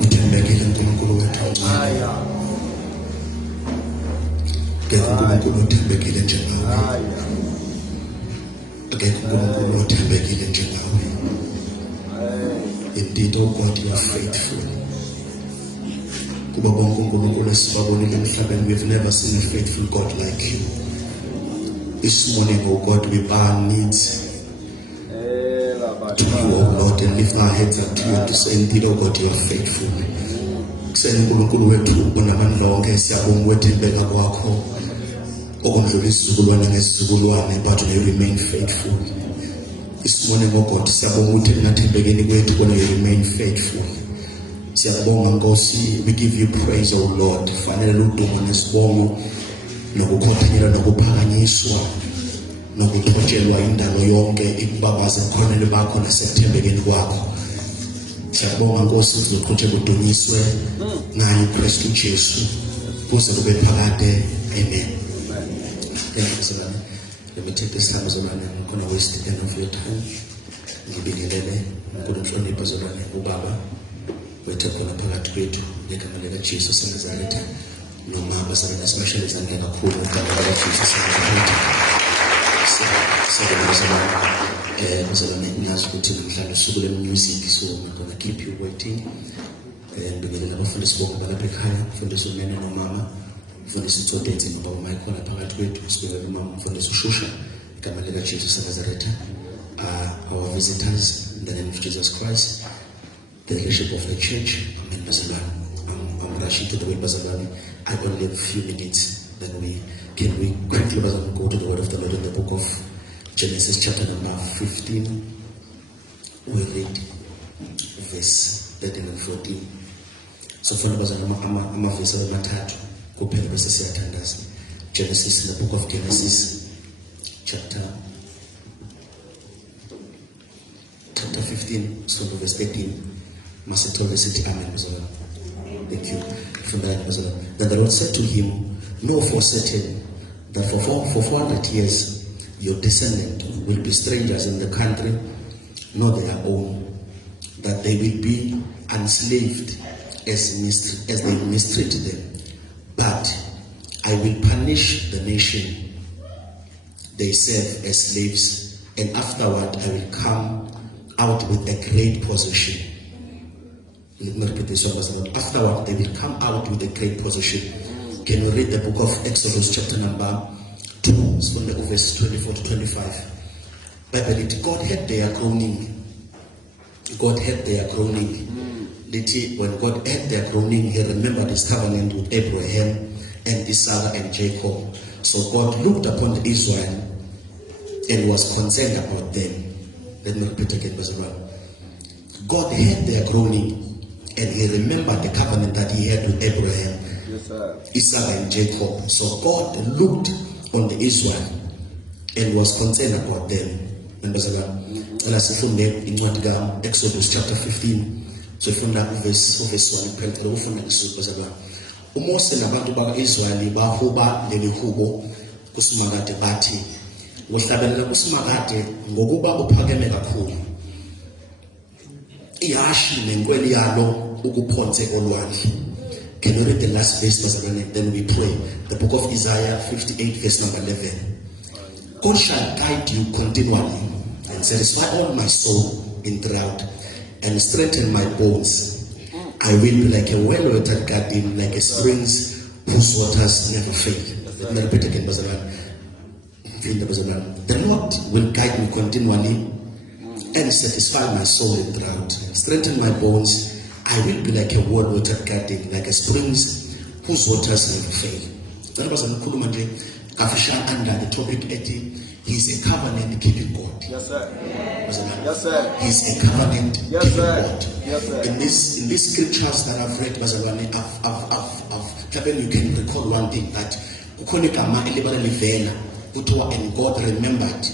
uthembekile uNkulunkulu wethu uncane. Akekho uNkulunkulu othembekile njengawe. Akekho uNkulunkulu othembekile njengawe. Indeed, oh God, you are faithful. Kuba bonke uNkulunkulu esibabonile emhlabeni, we've never seen a faithful God like you. This morning, oh God, we bow our knees to you, oh Lord, and lift our heads up to you to say, indeed, oh God, you are faithful. Kuseni uNkulunkulu wethu unamandla wonke, siyabonga ukwethembeka kwakho okundlula isizukulwane ngesizukulwane, but you remain faithful. This morning, oh God, siyabonga ukuthi ningathembekeni kwethu kodwa you remain faithful. Siyabonga Nkosi, we give you praise, oh Lord. Fanele udumo nesibongo nokukhothanyelwa nokuphakanyiswa nokuthotshelwa indalo yonke ikubabaze ekhoneni bakho nasekuthembekeni kwakho. Siyabonga Nkosi uzoqhubeka udunyiswe ngayo uKristu Jesu kuze kube phakade. Amen. Thank you, sir. Let me take this time as a man. I'm not going to waste any of your time. Ngibingelele uNhlonipho zolwane ubaba wethu khona phakathi kwethu ngegama lika Jesu Nazareth. Noma abazalwane especially izandla kakhulu ngegama lika Jesu Nazareth. Mzalwane ngiyazi ukuthi namhlanje usuku lemusic, so I'm going to keep you waiting. Ngibingelela abafundisi bonke balapha ekhaya, umfundisi umene nomama, umfundisi uTsobeti nobaba Michael phakathi kwethu, sibingelela umama umfundisi uShusha ngegama lika Jesu Nazareth. Our visitors in the name of Jesus Christ, the leadership of the church. Amen. I'm rushing to the word, Bazalwane. I only have a few minutes. Then we quickly go to the word of the Lord in the book of Genesis chapter number 15. We read verse 13 and 14. So for I'm a verse of Matatu. Genesis, in the book of Genesis chapter 15, so verse 18. Masitole city, amen. Thank you. From that, then the Lord said to him, know for certain that for 400 years your descendants will be strangers in the country, not their own, that they will be enslaved as they mistreat them. But I will punish the nation they serve as slaves, and afterward I will come out with a great possession. Let me repeat this one. Afterward, they will come out with a great possession. Can you read the book of Exodus chapter number 2, from the verse 24 to 25? Bible, God heard their groaning. God heard their groaning. When God heard their groaning, he remembered his covenant with Abraham and Isaac and Jacob. So God looked upon Israel and was concerned about them. Let me repeat again, verse 1. God heard their groaning and he remembered the covenant that he had with Abraham, Isaac and Jacob. So God looked on the Israel and was concerned about them. Exodus chapter 15. So from that verse 1, uMose nabantu baka-Israyeli bahuba leli hubo kuSimakade bathi, uhlabelela kuSimakade ngokuba uphakeme kakhulu. Ihashi nenkweli yalo ukuphonse olwandle. Can you read the last verse, then we pray? The book of Isaiah 58 verse number 11. God shall guide you continually and satisfy all my soul in drought and strengthen my bones. I will be like a well-watered garden, like a springs whose waters never fail. Let me repeat again, the Lord will guide me continually and satisfy my soul in drought, strengthen my bones. I will be like a well-watered garden, like a springs whose waters never fail. That was under the topic 80. He's a covenant keeping God. Yes, sir. Yes, sir. He's a covenant keeping God. Yes, sir. In these scriptures that I've read, you can recall one thing, that and God remembered.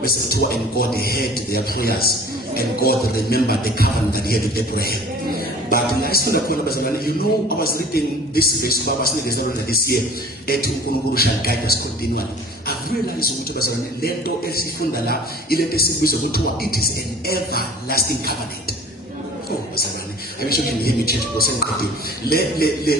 And God heard their prayers, and God remembered the covenant that he had with Abraham. But you know, I was reading this verse, this year, shall guide us continually. I've realize ukuthi bazalwane lento esifunda la ilento esibiza ukuthi it is an everlasting covenant. Oh, bazalwane, ayisho nje ngeke church ngosenqedile.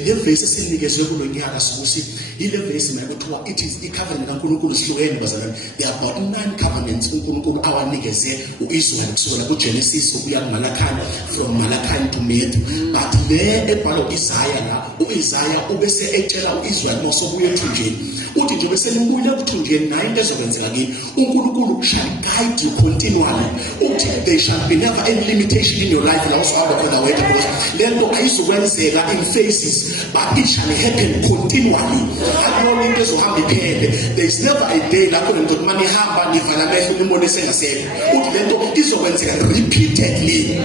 Le verse esinikezwe kulonyaka sokuthi ile verse mayekuthiwa it is the covenant kaNkulunkulu sihlukene bazalwane. There are about 9 covenants uNkulunkulu awanikeze uIsrael kusukela kuGenesis ukuya kuMalachi, from Malachi to Matthew. But le ebhalo Isaiah la uIsaiah ubese etshela uIsrael nosobuye ethunjeni. Uthi nje bese libuyile ekuthunjeni nayo into ezokwenzeka kini. uNkulunkulu shall guide you continually. Uthi there shall be never any limitation in your life. Lento ayizokwenzeka in phases, but it shall happen continually. Akuyona into ezohamba iphele. There is never a day lapho lento manje ihamba nivala amehlo umbone sengasekho. Uthi lento izokwenzeka repeatedly.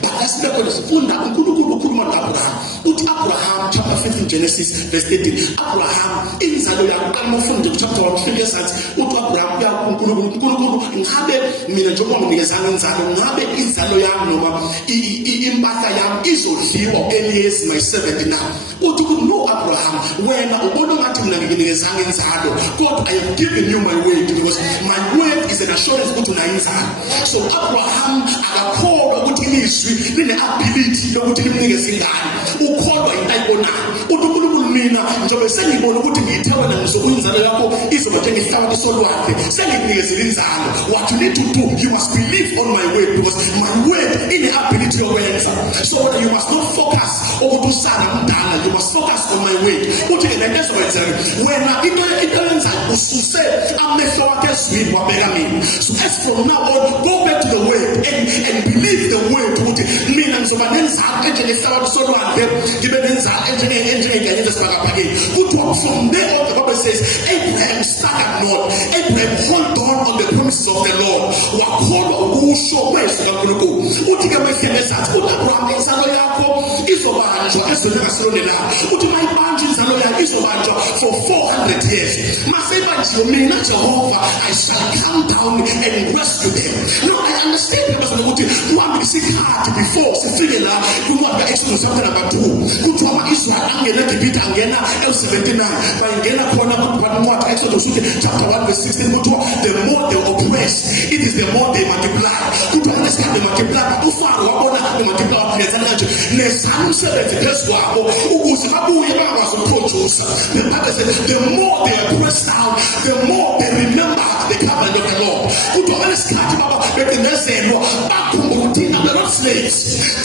But asibekho sifunda uNkulunkulu ukhuluma noAbraham. Uthi Abraham chapter 15 Genesis verse 13. Abraham inzalo yakhe amufunde chapter 1 years ago. Uthi Abraham ya uNkulunkulu ngabe mina njengoba nginikeza inzalo ngabe inzalo yami noma impahla yami izodliwa Eliezer my servant now. Uthi no Abraham wena ubona ngathi mina nginikezanga inzalo kodwa I have given you my word because my word is an assurance ukuthi unayo inzalo. So Abraham akakholwa ukuthi ilizwi line ability yokuthi limnikeze ingane. Ukholwa into ayibonayo. Uthi uNkulunkulu mina njengoba sengibona ukuthi ngiyithawa ngizokunzalo yakho izoba njengehlabathi solwandle sengikunikeze inzalo. What you need to do, you must believe on my word because my word in the ability yokwenza. So you must not focus ukuthi usana mdala, you must focus on my word. Uthi ke lento ezokwenzeka wena into yenza ususe amehlo wakhe ezwini wabeka mina. So as from now on, go back to the word and believe the word ukuthi mina ngizoba nenzalo enjengehlabathi solwandle ngibe nenzalo enjengengane ezibhakaphakeni. Kuthiwa from there on the Bible says Abraham staggered not. Abraham hold on the promises of the Lord. Wakholwa ukusho kwezwi kaNkulunkulu. Uthi ke mehlengeza uthi Abraham inzalo yakho izobanjwa ezweni laseLondela. Uthi mayibanjwa inzalo yakho izobanjwa for 400 years. Masebanjiwe mina Jehovah I shall come down and rescue them. No, I understand because ukuthi kuhambe isikhathi before sifike la kuncwadi kaExodus chapter number 2. Kuthi ama-Israel angena eGibhithe angena el-79 bayingena khona kuncwadi kaExodus chapter 1 verse 16 kuthi the more they oppress it is the more they multiply. Kuthi ngesikhathi multiply uFaro wabona multiply phezulu kanje nezama umsebenzi phezu kwabo ukuze babuye bakwazi ukuproduce. The Bible says the more they are pressed down the more they remember the covenant of the Lord. Kuthi ngesikhathi baba bebenezelwa bakhumbula ukuthi we are not slaves.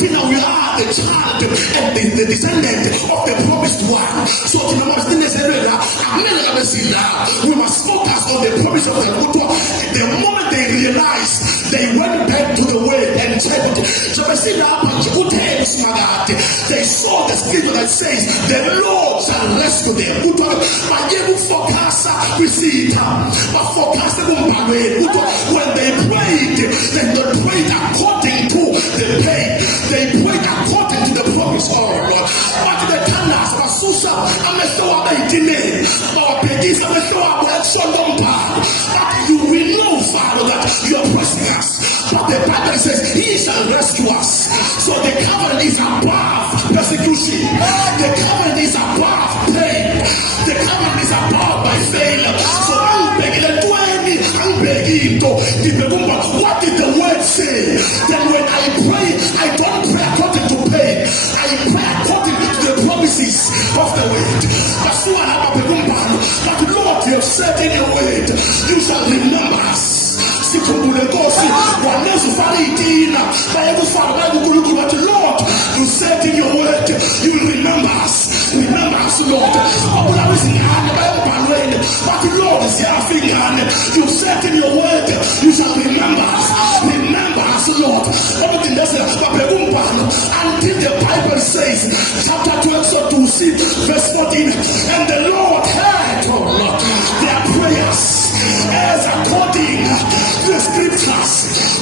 We are the child and the descendant of the promised one. So we must focus on the promise of the Lord. The moment they realized, they went back to the word and said, they saw the scripture that says, the Lord shall rescue them. Focus, we see it. But focus when they prayed, then they prayed according to the faith. They prayed according to the promise of the Lord. But the Tanas, Masusa, Amesoa, but you will know, Father, that you are pressing us. But the Bible says, He shall rescue us. So the covenant is above persecution. The covenant is above pain. The covenant is above my failure. So I'm begging the 20, I'm begging to what did the word say? That when I pray, I don't pray according to pain. I pray according to the promises of the word. But Lord, you have said in your word, you shall remember us. But Lord, you said in your word, you will remember us. Remember us, Lord. But Lord, you said in your word, you shall remember us. Remember us, Lord. Until the Bible says, chapter 12, so to see, verse 14, and the Lord heard, oh Lord, their prayers as according to the scriptures.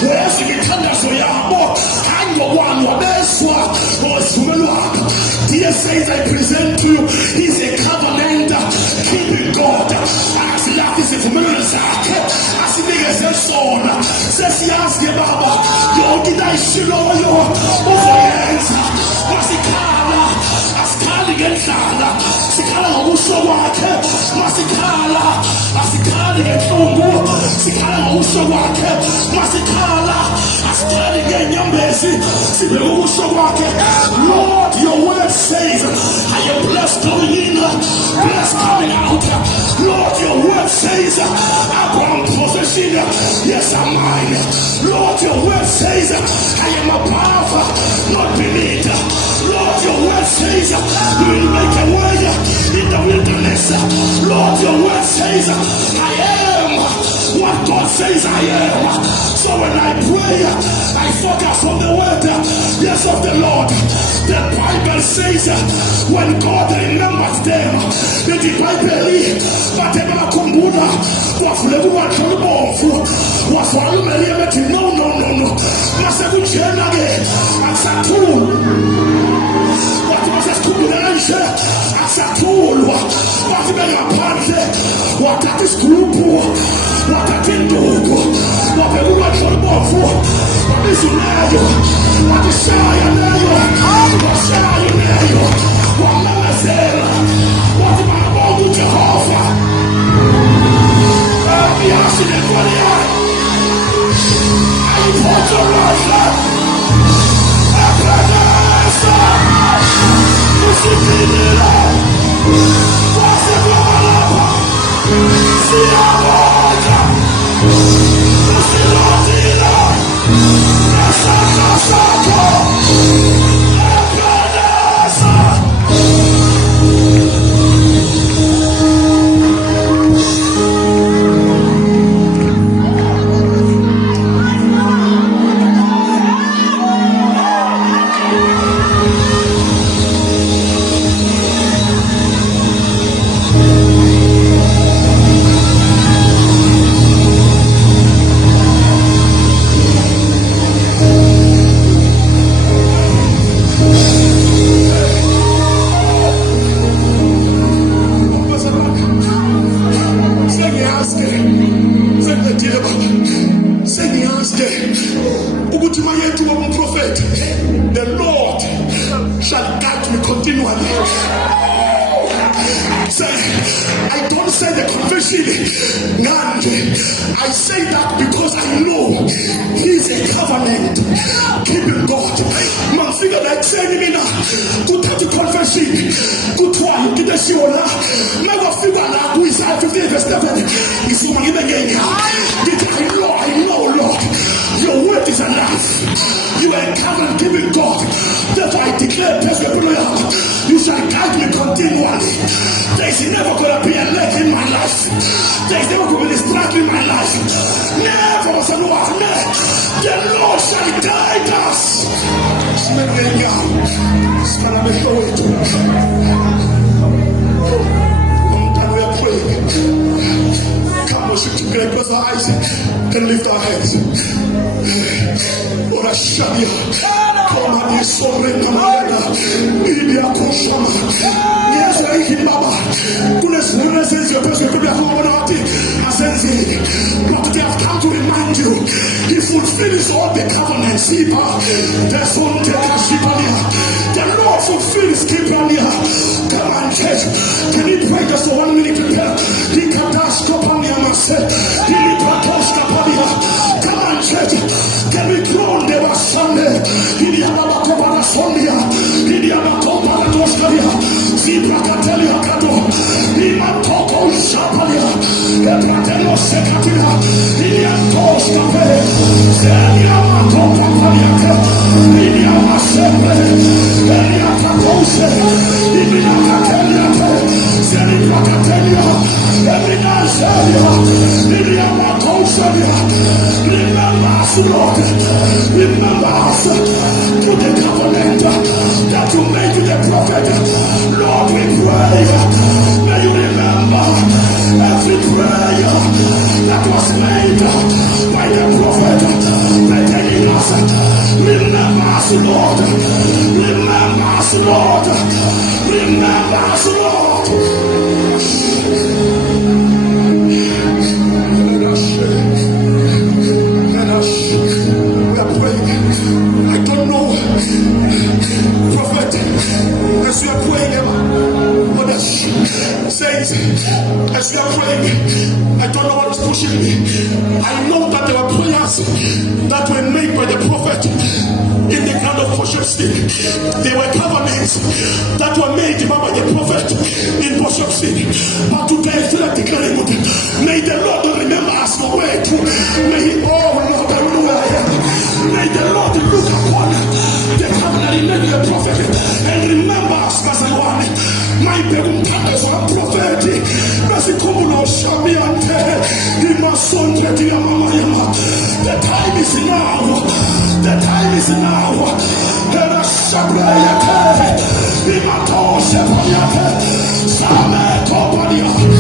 Whereas you can so I'm the one who was Dear says, I present to you, He's a covenant keeping God. As love is a familiar as he makes a son. Says he asked the Baba, yo, did I show you over hands? Was he as calling and sikhala ngokusho kwakhe, masikhala asikhali ngenhlungu, sikhala ngokusho kwakhe, masikhala asikhali ngenyembezi, sibe ukusho kwakhe. Lord, your word says I am blessed going in, blessed coming out. Lord, your word says Abraham possession, yes I'm mine. Lord, your word says I am above, not beneath. Lord, your word says you will make a way in the wilderness. Lord, your word says I am what God says I am. So when I pray, I focus on the word, yes, of the Lord. The Bible says when God remembers them, the Bible batebala kumbula wafulegu watulubofu wafalumelia beti no masekuchena ge aksatulu watu masesikubulenishe aksatulwa watu bengaphandle watati skupu watati ndugu wafulegu watulubofu wabisuneyo watishaya neyo washayo neyo wamemezela watu manabongu Jehova. Yes, in the body. I put your right left. I put the left. You should be the left. What's the problem? See how I you see Lord in love. Yes, I the Lord shall guide me continually. I don't say the confession, I say that because I know He's a covenant keeping God. Man, figure like saying me now, good to confession, good one, get a show now. Never figure out who is out to the step. It's one again. I know, Lord, your word is enough. You are a covenant keeping God. Therefore, I declare, you shall guide me continually. There is never going to be a leg in my life. There is never going to be a struggle in my life. Never, the Lord shall guide us. We are praying. Come worship together, close our eyes and lift our hands. Ora Shabia. Koma ni sorena malena ili akoshona Yesu hiki baba kuna sense ya pesa kwa kwa wati asenzi but they have come to remind you He fulfills all the covenants the son the Lord fulfills Kipania. Come on church, can you pray just for 1 minute? He kadash kopania mase he lipatos kapania. Come on church, can we throne the Sunday? Ili abakopa na sondia, ili abakopa na toskalia, zibra katelia kato, ima toko shapalia, epatelo sekatia, ili atoskape, zeli amatoka paliake, ili amasepe, ili akatose, ili akateliake, zeli pakatelia, ili nazelia, ili amatoselia. Remember us, Lord. Remember us to the covenant that you made with the prophet. Lord, we pray. May you remember every prayer that was made by the prophet pertaining us. Remember us, Lord. Remember us, Lord. Remember us, Lord. I don't know, prophet, as you are praying, covenants that were made by the prophet in the ground of worship stick. They were covenants that were made by the prophet in worship stick. But today, instead of declaring with it, may the Lord remember us the way through. May He, oh Lord, I don't know where I am. May the Lord look upon the covenant He made with the prophet and remember us as a one. My Begunta is a prophet. Nasikubulo Shamiante. The time is now. The time is now. There is Shabrayate. Imato Shepayate. Same Topadia.